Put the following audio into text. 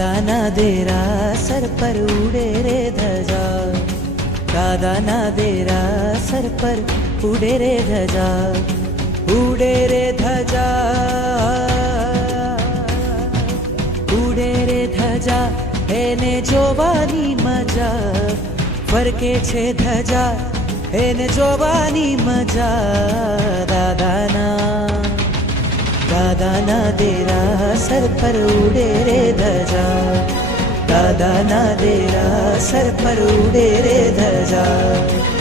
દાદાના દેરાસર પર ઉડે રે ધજા, દાદાના દેરાસર પર ઉડે રે ધજા, ઉડે રે ધજા, ઉડે રે ધજા, એને જોવાની મજા, ફરકે છે ધજા, એને જોવાની મજા. દાદાના દેરાસર પર ઉડે રે ધજા, દાદાના દેરાસર પર ઉડે રે ધજા.